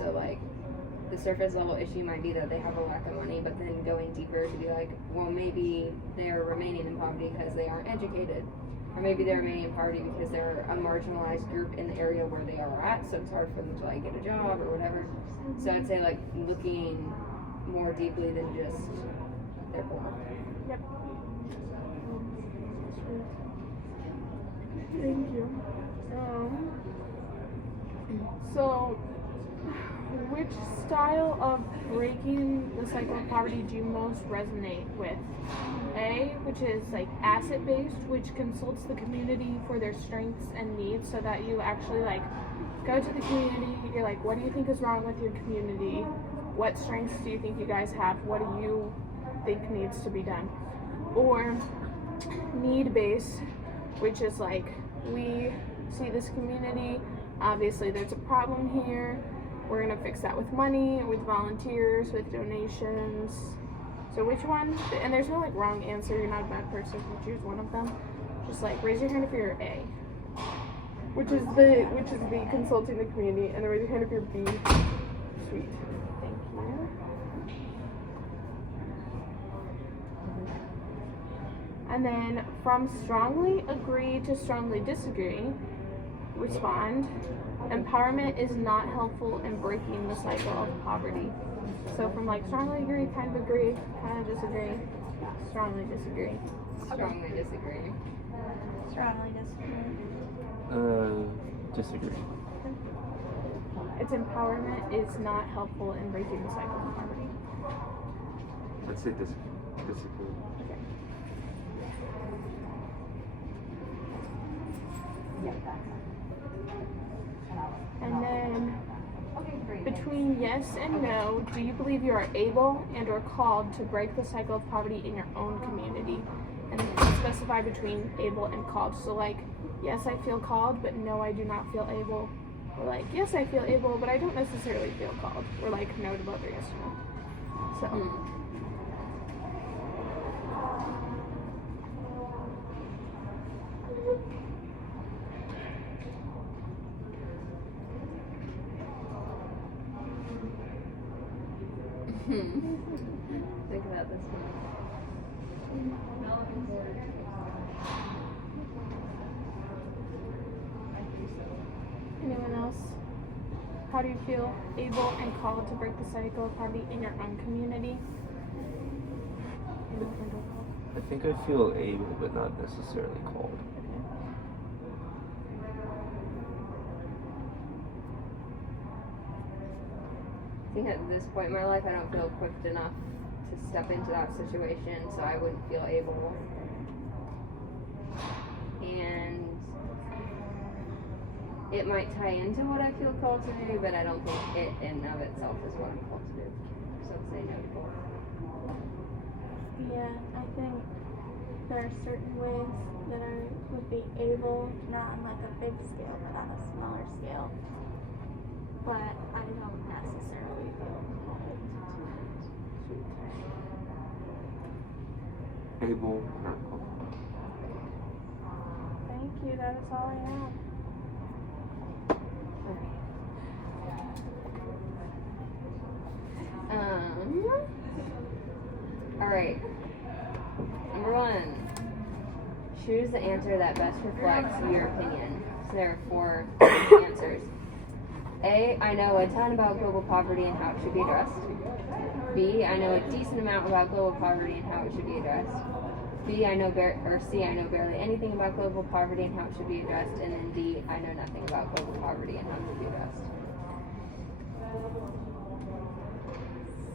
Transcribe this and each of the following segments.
So like the surface level issue might be that they have a lack of money, but then going deeper to be like, well, maybe they're remaining in poverty because they aren't educated, or maybe they're remaining in poverty because they're a marginalized group in the area where they are at, so it's hard for them to like get a job or whatever. So I'd say like looking more deeply than just their poor. Yep. Thank you. So, which style of breaking the cycle of poverty do you most resonate with? A, which is like asset-based, which consults the community for their strengths and needs, so that you actually like go to the community, you're like, what do you think is wrong with your community? What strengths do you think you guys have? What do you think needs to be done? Or need-based, which is like, we see this community, obviously there's a problem here, we're gonna fix that with money, with volunteers, with donations. So which one? And there's no like wrong answer, you're not a bad person if you choose one of them. Just like raise your hand if you're A, which is the consulting the community, and then raise your hand if you're B. Sweet. Thank you. And then from strongly agree to strongly disagree, respond, empowerment is not helpful in breaking the cycle of poverty. So from like strongly agree, kind of disagree, strongly disagree. Strongly disagree. Strongly disagree. Disagree. Its empowerment is not helpful in breaking the cycle of poverty. Let's say disagree. Okay. And then between yes and no, do you believe you are able and or called to break the cycle of poverty in your own community? And specify between able and called. So like, yes, I feel called, but no, I do not feel able. Or like, yes, I feel able, but I don't necessarily feel called. Or like, no to both or yes to no. So. Think about this one. Anyone else? How do you feel able and called to break the cycle of poverty in your own community? I think I feel able, but not necessarily called. I think at this point in my life, I don't feel equipped enough to step into that situation, so I wouldn't feel able. And it might tie into what I feel called to do, but I don't think it in and of itself is what I'm called to do. So I'd say no to both. Yeah, I think there are certain ways that I would be able, not on like a big scale, but on a smaller scale. But I don't necessarily feel called. Able, not called. Thank you, that is all I have. Alright. Number 1. Choose the answer that best reflects your opinion. So there are 4 answers. A, I know a ton about global poverty and how it should be addressed. B, I know a decent amount about global poverty and how it should be addressed. B, I know C, I know barely anything about global poverty and how it should be addressed. And then D, I know nothing about global poverty and how it should be addressed.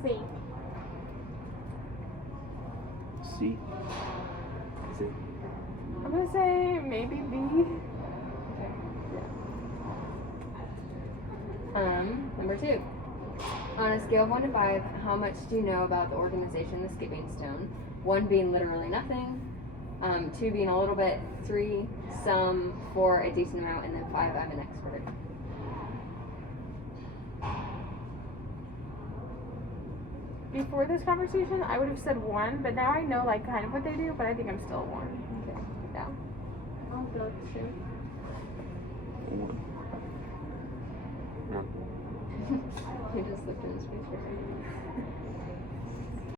C. C. C. I'm gonna say maybe B. Number 2. On a scale of 1 to 5, how much do you know about the organization The Skipping Stone? 1 being literally nothing, 2 being a little bit, 3 some, 4 a decent amount, and then 5 I'm an expert. Before this conversation, I would have said 1, but now I know like kind of what they do, but I think I'm still 1. Okay. Yeah. I'll go 2. 1. 1. He just looked in his face for a second.